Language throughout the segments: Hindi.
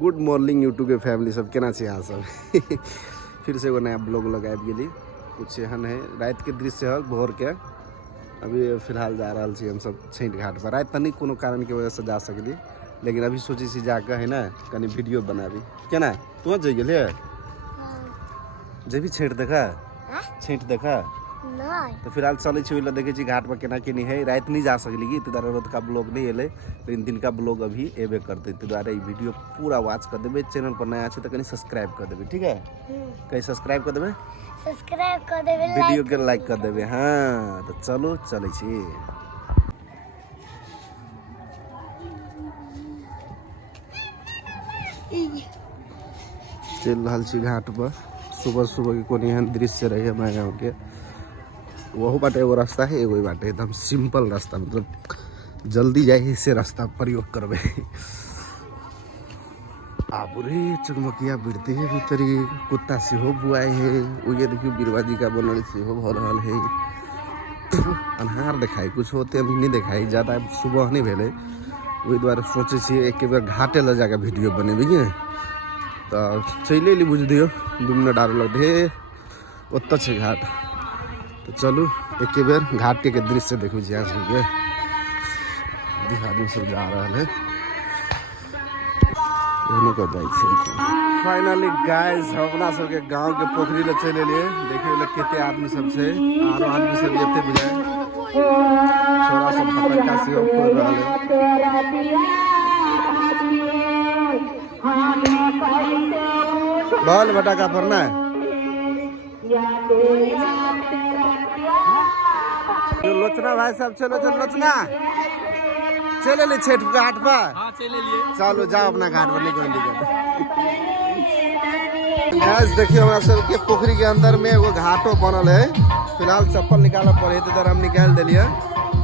गुड मॉर्निंग यूट्यूब के फैमिली सब केना छे यहाँ सब फिर से एगो नया ब्लॉग लगाब गेली कुछ एहन है रात के दृश्य है भोर के। अभी फिलहाल जा रहा हम सब छठ घाट पर। रात तनिक कोनो कारण के वजह से जा सकली लेकिन अभी सोची सी जाकर है ना कनी वीडियो बनाबी केना तू जा गेले जेबी छठ देखा छठ देखा तो फिलहाल चले देखे घाट पर केना केनी है। रात नहीं जा सकली कि तु रोद का ब्लॉग नहीं एले लेकिन दिन का ब्लॉग अभी एबे करते द्वारा वीडियो पूरा वॉच कर देवे। चैनल पर नया है तो कहीं सब्सक्राइब कर देवे ठीक है कहीं सब्सक्राइब कर देवे वीडियो के लाइक कर देवे। हाँ तो चलो चले चल रहा घाट पर। सुबह सुबह के कोनी एहन दृश्य रही हमारे गाँव के वह बाटे एगो रास्ता है एगो बाटे एकदम सिंपल रास्ता मतलब जल्दी जाए से रास्ता प्रयोग करबे। आबुरे चकमकिया बिरती है भीतरी कुत्ता से हो बुआए है वो ये देखियो बीरबाजी का बनल से हो भ रहल है। अनहार दिखाई कुछ होते अभी नहीं दिखाई ज़्यादा सुबह नहीं भेले वही द्वारा सोचे छे एक बार घाटे ले जाकर वीडियो बनेबे तो चले ली बुझ दियो 2 मिनट आरो लग दे ओत छे घाट। तो चलू एक बार घाट के दृश्य देखो यहाँ सबके आदमी सब जा रहा है फाइनली गाइस अपना सबके गांव के पोखरी ले चले लिए देखिए केते आदमी सब से आरो आदमी सब एते बुझाए छोरा सब फटक्का से फोड़ रहा है बॉल फटाका फोड़ना है। लोचना भाई साहब चलो चल लोचना चले ले छठ घाट पर। हाँ चले लिए चलो जाओ अपना घाट पर निकल गैस देखिए हमारा सब के पोखरी के अंदर में वो घाटो बनल है। फिलहाल चप्पल निकालना पड़े तो हम निकाल दिलिए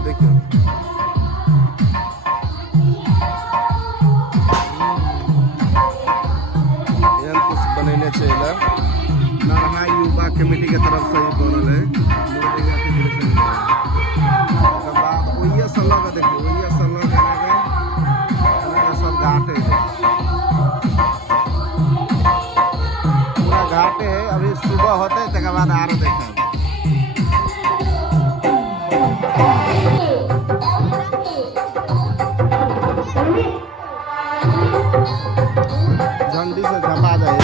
देखियो कुछ बनेने चाहिए नरहा युवा कमेटी के तरफ से बनल है। घाटे है अभी सुबह होते तक बाद आरो देखे झंडी से झपा जाए।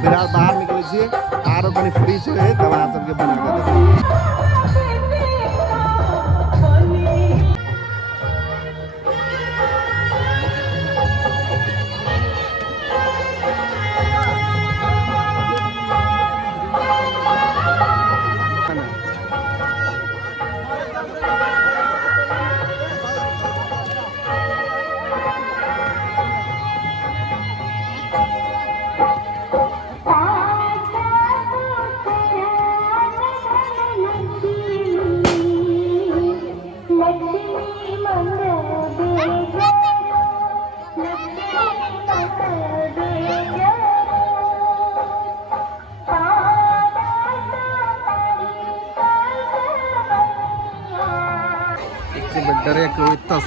फिलहाल बाहर निकले छे आरो कनी फ्री छे तब आप सबके बना कर देते। डरे कोई तस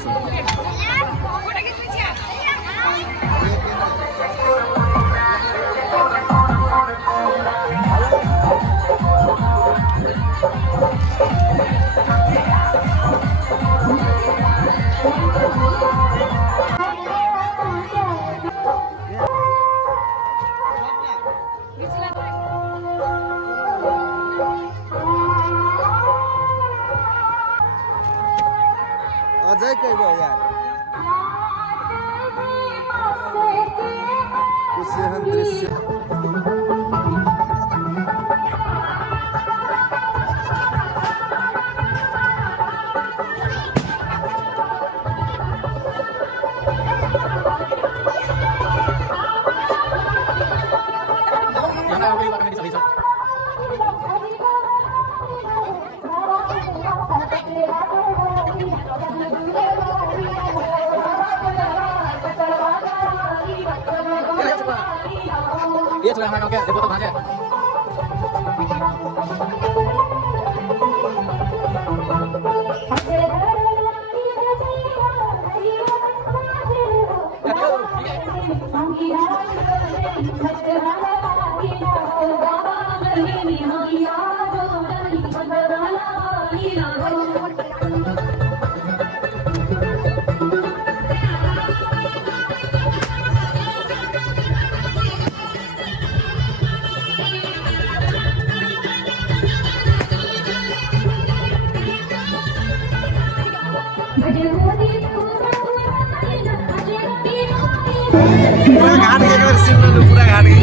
अजय कह यार कुछ एहन दृश्य ये चला हमारा क्या देखो तो भागे पूरा घाट के अगर सिम लो पूरा घाट के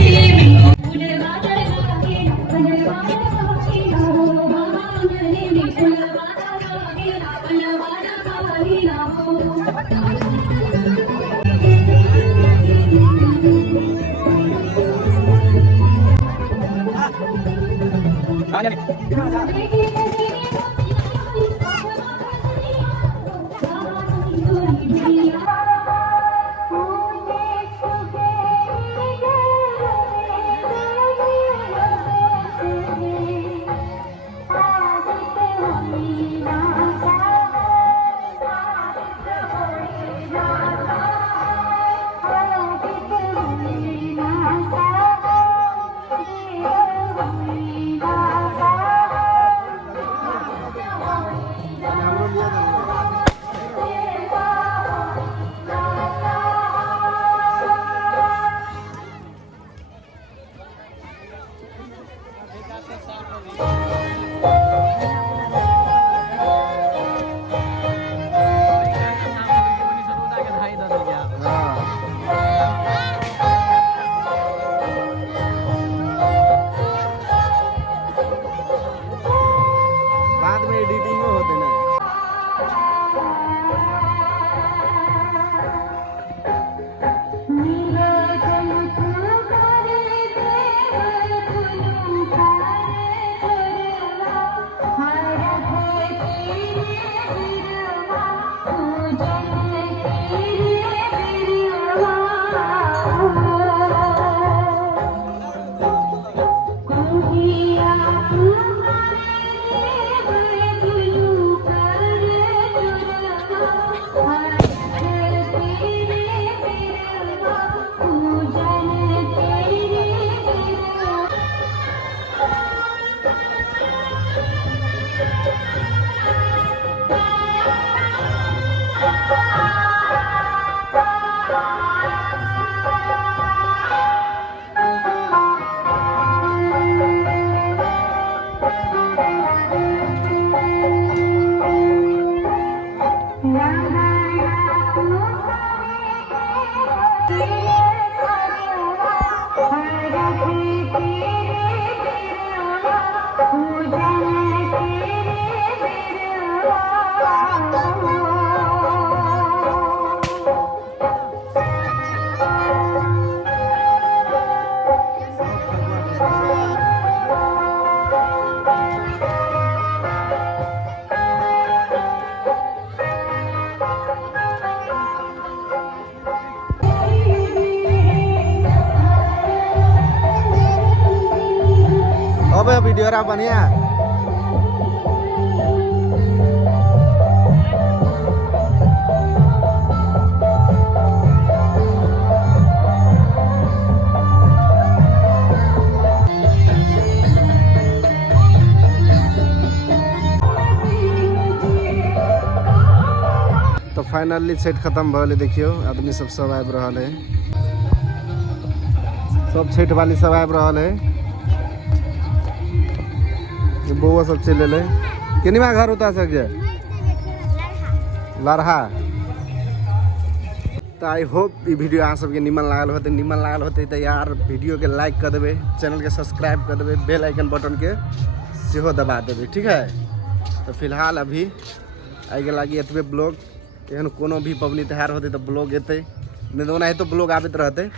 बाद में एडिटिंग होते ना। अब वीडियो रा बढ़िया तो फाइनली सेट खत्म भले देखियो आदमी सब आबि रहल है सब छठ वाली सब आबि रहल है बउआ सब चल ले केनिमा घर उतार सक जाए लरहा तो आई होप ये वीडियो अहाँ सबके निमन लागल होते तो यार वीडियो के लाइक कर देवे चैनल के सब्सक्राइब कर देवे बेल आइकन बटन के सेहो दबा देवे ठीक है। तो फिलहाल अभी आगे लगी एतबे ब्लॉग एहन कोनो भी पबनी त्यौहार होते तो ब्लॉग एते नहीं तो ओना तो ब्लॉग आबैत रहते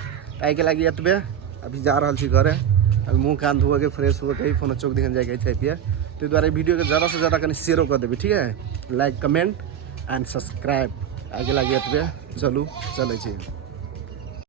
आगे लगी एतबे अभी जा रहा छी घरे अब मुँह कान धो के फ्रेश हो के फोन चौक दिखन जाके चाय पिए तो द्वारा वीडियो के ज़्यादा से ज़्यादा कहीं शेयर कर देवी ठीक है लाइक कमेंट एंड सब्सक्राइब आगे लगे एतबे चलू चले छी।